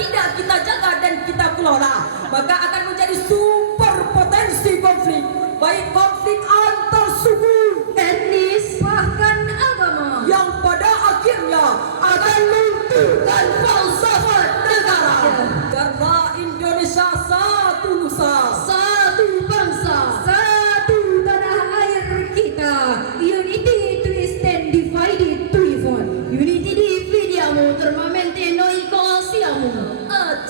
tidak kita jaga dan kita kelola, maka akan menjadi sumber potensi konflik, baik konflik antar suku, etnis, bahkan agama, yang pada akhirnya akan menentukan falsafah negara. Karena Indonesia satu nusa, satu bangsa, satu tanah air kita. Unity to stand, divided to evolve. Unity dividiamo, termamente noi colosiamo.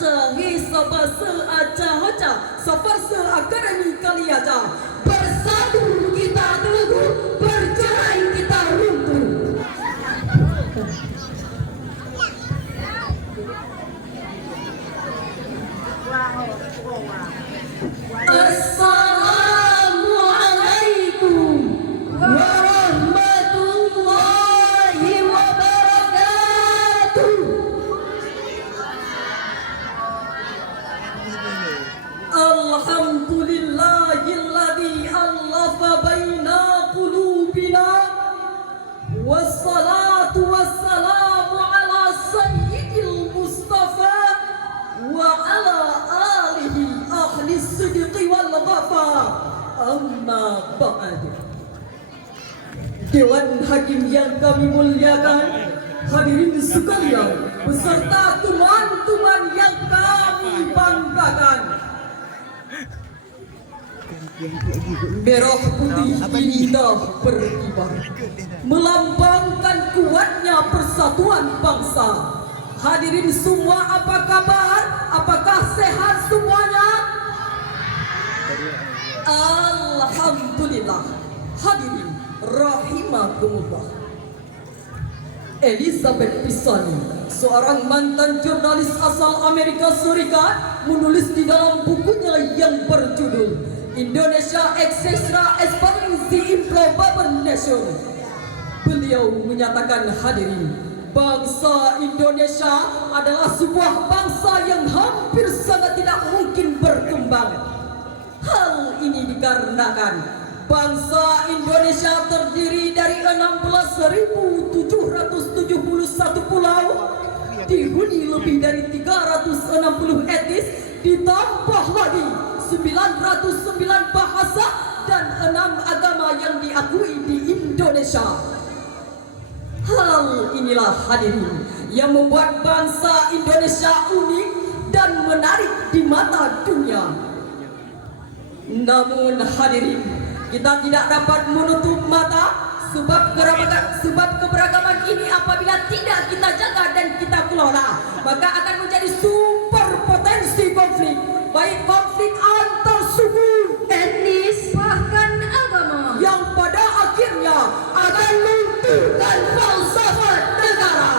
aja hisa basa aja hoja safarsa akademi kali aja. Bersatu kita teguh, bercerai kita runtuh. Assalamualaikum warahmatullahi wabarakatuh. Alhamdulillahilladzi allafa baina qulubina, wassalatu wassalamu ala sayyidil mustafa wa ala alihi ahli sidqi wal wafa, amma ba'd. Dewan Hakim yang kami muliakan, hadirin sekalian, beserta tuan-tuan yang kami banggakan. Merah putih ini dah berkibar, melambangkan kuatnya persatuan bangsa. Hadirin semua, apa kabar? Apakah sehat semuanya? Alhamdulillah. Hadirin rahimakumullah. Elizabeth Pisani, seorang mantan jurnalis asal Amerika Serikat, menulis di dalam bukunya yang berjudul Indonesia Extra Experience the Improbable Nation. Beliau menyatakan, hadirin, bangsa Indonesia adalah sebuah bangsa yang hampir sangat tidak mungkin berkembang. Hal ini dikarenakan bangsa Indonesia terdiri dari 16.771 pulau, dihuni lebih dari 360 etnis, ditambah lagi 909 bahasa dan 6 agama yang diakui di Indonesia. Hal inilah, hadirin, yang membuat bangsa Indonesia unik dan menarik di mata dunia. Namun hadirin, kita tidak dapat menutup mata sebab keberagaman ini apabila tidak kita jaga dan kita kelola, maka akan menjadi sumber potensi konflik, baik konflik antar suku, etnis, bahkan agama, yang pada akhirnya akan menentukan falsafah negara.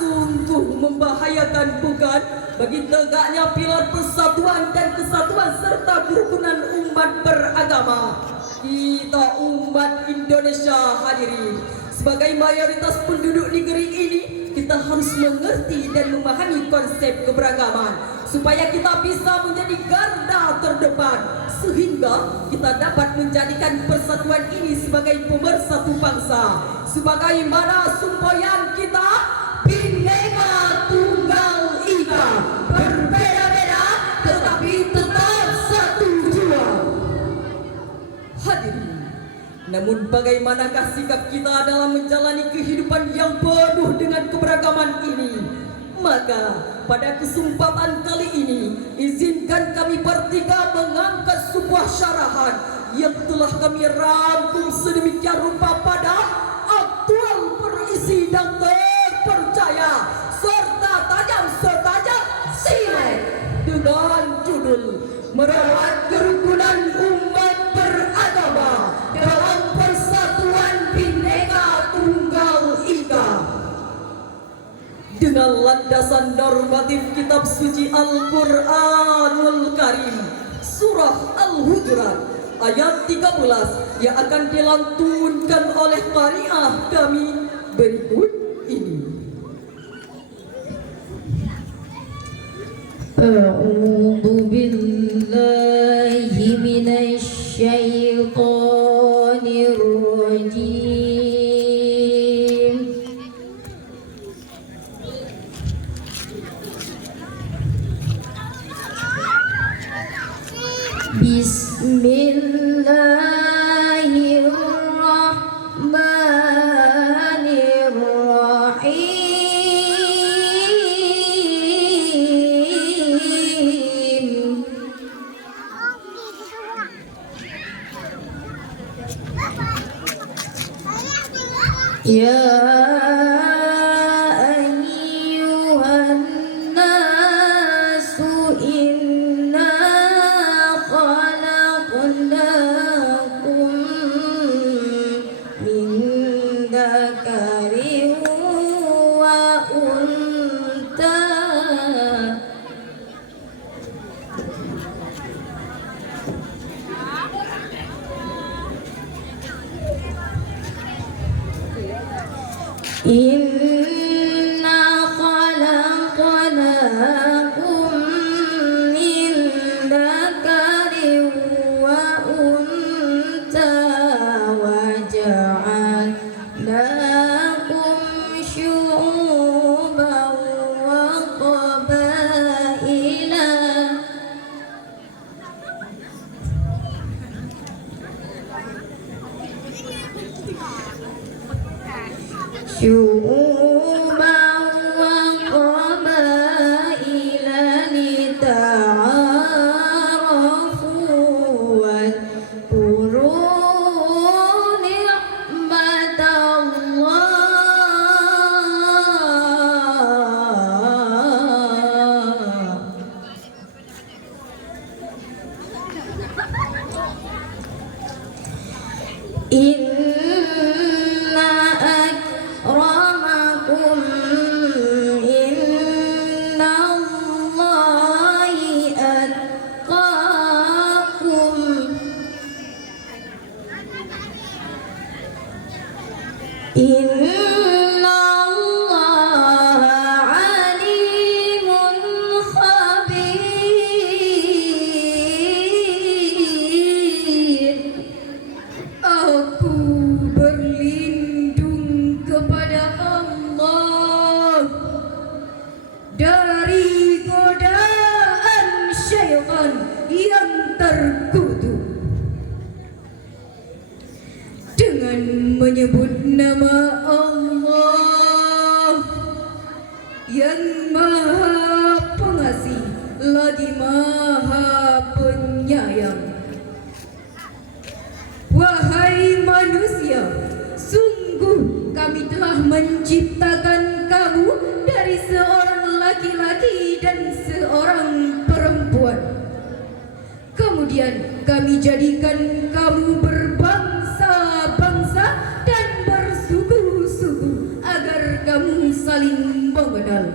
Sungguh membahayakan, bukan, bagi tegaknya pilar persatuan dan kesatuan serta kerukunan umat beragama. Kita umat Indonesia, hadirin, sebagai mayoritas penduduk negeri ini, kita harus mengerti dan memahami konsep keberagaman supaya kita bisa menjadi garda terdepan, sehingga kita dapat menjadikan persatuan ini sebagai pemersatu bangsa, sebagaimana semboyan kita, Bhinneka Tunggal Ika, berbeda-beda tetapi tetap satu jua. Hadirin, namun bagaimanakah sikap kita dalam menjalani kehidupan yang penuh dengan keberagaman ini? Maka pada kesempatan kali ini, izinkan kami bertiga mengangkat sebuah syarahan yang telah kami rangkum sedemikian rupa pada aktual, berisi dan terpercaya serta tajam setajam silet, dengan judul Merawat Kerukunan Umat Beragama dalam Persatuan Bhinneka Tunggal Ika. Dengan landasan normatif kitab suci Al-Quranul Karim, surah Al-Hujurat ayat 13 yang akan dilantunkan oleh qari'ah kami berikut ini. A'udzu billahi minasy syaithanir rajim. Bismillahirrahmanirrahim. Ya ayyuhan nasu inna khalaqnakum min dzakarin wa untha. Inna khalaqnakum min dzakarin wa untha wa ja'alnakum syu'uban wa qabaila. Syu'uban wa qabaila lita'arafu wadhkuru ni'matallah. Inna akramakum indallahi atqakum. Innallaha alimun khabir. Aku berlindung kepada Allah dari godaan syaitan yang terkutuk. Dengan menyebut nama Allah yang Maha Pengasih lagi Maha Penyayang. Wahai manusia, sungguh kami telah menciptakan kamu dari seorang laki-laki dan seorang perempuan. Kemudian kami jadikan kamu berbangsa-bangsa dan bersuku-suku agar kamu saling mengenal.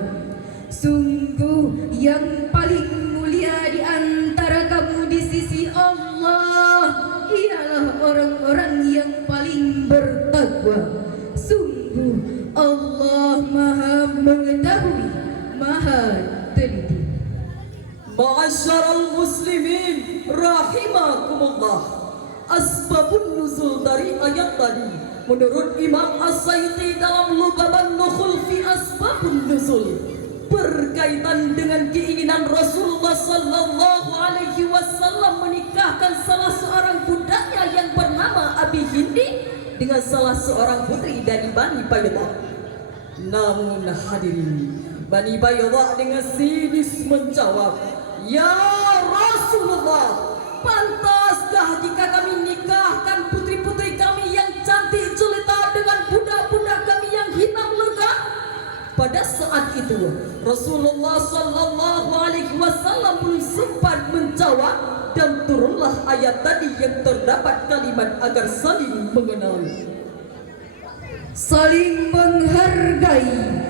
Sungguh yang paling mulia di antara kamu di sisi Allah ialah orang-orang yang paling bertakwa. Sungguh Allah Maha mengetahui, Maha teliti. Ma'asyiral muslimin rahimakumullah. Asbabun nuzul dari ayat tadi menurut Imam As-Sayuti dalam Lubaban Nukhul fi Asbabun Nuzul berkaitan dengan keinginan Rasulullah sallallahu alaihi wasallam menikahkan salah seorang budaknya yang bernama Abi Hindi dengan salah seorang putri dari Bani Baydah. Namun hadirin, Bani Baydah dengan sinis menjawab, "Ya Rasulullah, pantaskah jika kami nikahkan putri-putri kami yang cantik jelita dengan budak-budak kami yang hitam legah?" Pada saat itu Rasulullah sallallahu alaihi wasallam belum sempat menjawab dan turunlah ayat tadi yang terdapat kalimat agar saling mengenal, saling menghargai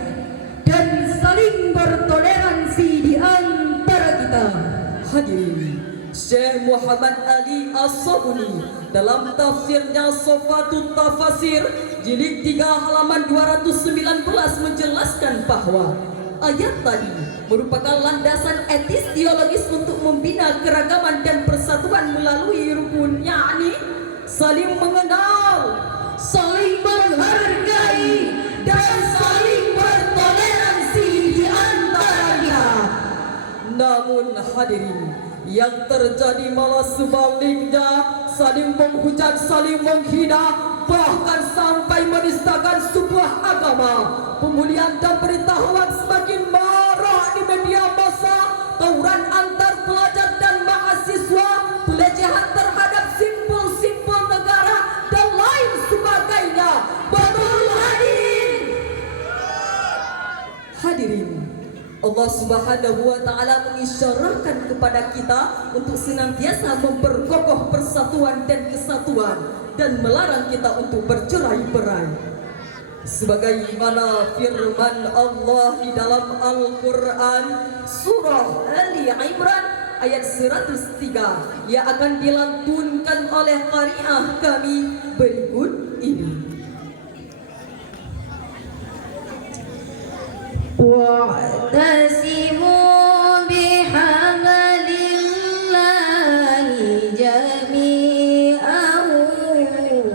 dan saling bertoleransi di antara kita. Hadirin, Syekh Muhammad Ali As-Sabuni dalam tafsirnya Sofatut Tafasir jilid 3 halaman 219 menjelaskan bahwa ayat tadi merupakan landasan etis teologis untuk membina keragaman dan persatuan melalui rukun, yakni saling mengenal, Saling menghargai dan saling bertoleransi di antara kita. Namun hadirin, Yang terjadi malah sebaliknya, saling menghujat, saling menghina, bahkan sampai menistakan sebuah agama. Pembulian dan berita hoaks semakin marak di media massa. Tawuran antar pelajar dan mahasiswa, pelecehan terhadap simbol-simbol negara dan lain sebagainya. Betul hadirin. Hadirin, Allah Subhanahu wa taala mengisyarahkan kepada kita untuk senantiasa memperkokoh persatuan dan kesatuan dan melarang kita untuk bercerai-berai. Sebagaimana firman Allah di dalam Al-Qur'an surah Ali Imran ayat 103 yang akan dilantunkan oleh qari'ah kami berikut ini. واعتصموا بحبل الله جميعا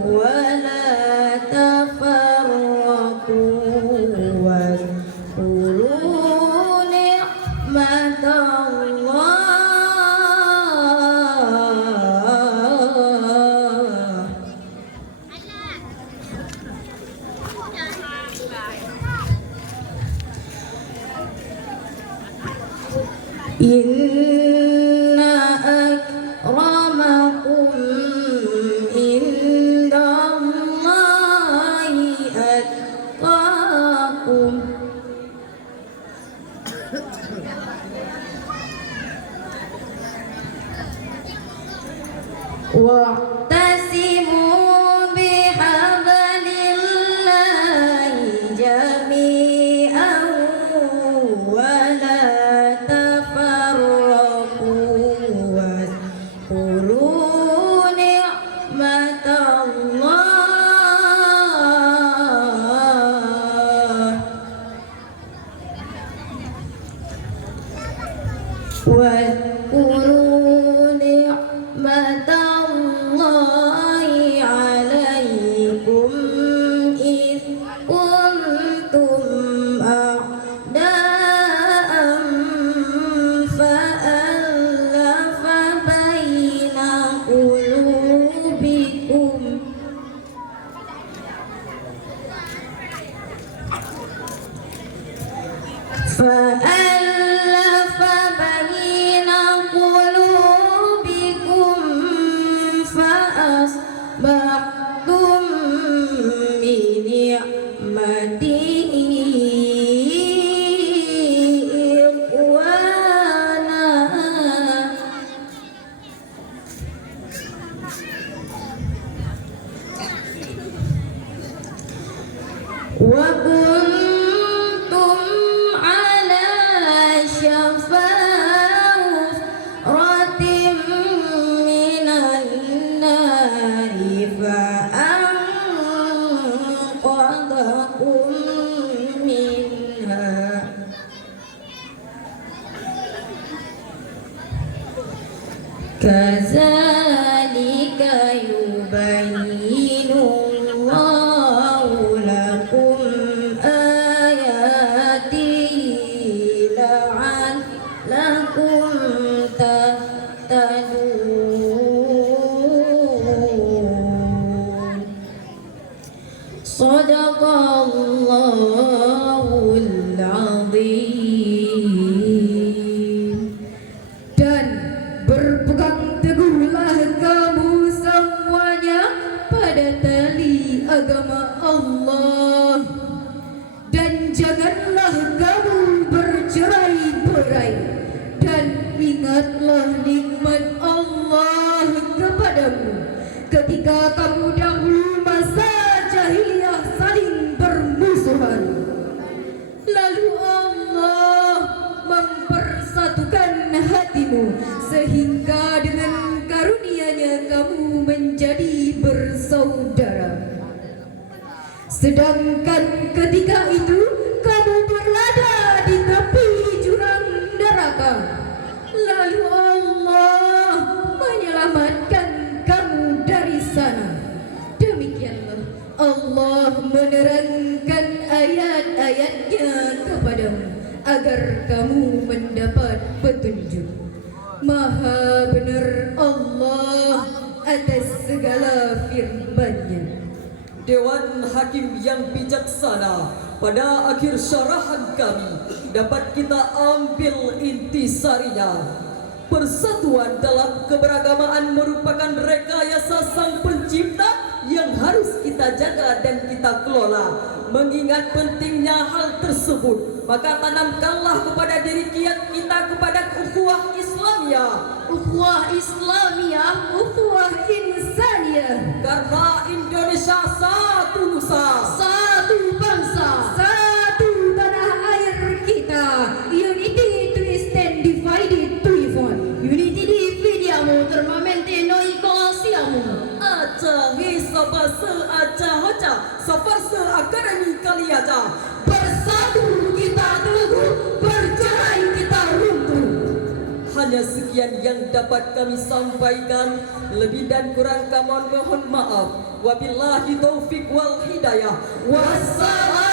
ولا تفرقوا واذكروا نعمة الله إن أكرمكم عند الله أتقاكم واعتصموا بحبل الله جميعا ولا تفرقوا واذكروا نعمة الله واذكروا نعمة الله عليكم إذ كنتم أعداء فألف بين قلوبكم فألف بين قلوبكم فأصبحتم بنعمته إخوانا وكنتم على شفا حفرة من النار فأنقذكم منها كذلك يبين الله لكم آياته لعلكم تهتدون صدق الله العظيم. Dan berpegang teguhlah kamu semuanya pada tali agama Allah, dan janganlah kamu bercerai-berai, dan ingatlah nikmat Allah kepadamu ketika kamu dahulu masa jahiliyah saling bermusuhan. Lalu Allah mempersatukan hatimu sehingga dengan karunia-Nya kamu menjadi bersaudara. Sedangkan ketika itu kamu berada di tepi jurang neraka. Lalu Allah menyelamatkan kamu dari sana. Demikianlah Allah menerangkan ayat-ayat-Nya kepadamu agar kamu mendapat petunjuk. Maha benar Allah atas segala firman-Nya. Dewan Hakim yang bijaksana, pada akhir syarahan kami dapat kita ambil intisarinya. Persatuan dalam keberagamaan merupakan rekayasa Sang Pencipta yang harus kita jaga dan kita kelola. Mengingat pentingnya hal tersebut, maka tanamkanlah kepada diri kita kepada ukhuwah Islamiyah. Ukhuwah Islamiyah, ukhuwah insaniyah. Karena Indonesia satu nusa, Satu bangsa, satu tanah air kita. Unity to stand, divided to evolve. Unity dividiamo, termamente noi conosciamo. aja ngisabase aja hoca, safarse akademi kali aja. Bersatu kita teguh, bercerai kita runtuh. Hanya sekian yang dapat kami sampaikan. Lebih dan kurang kami mohon maaf. Wabillahi taufik wal hidayah. Wassalam.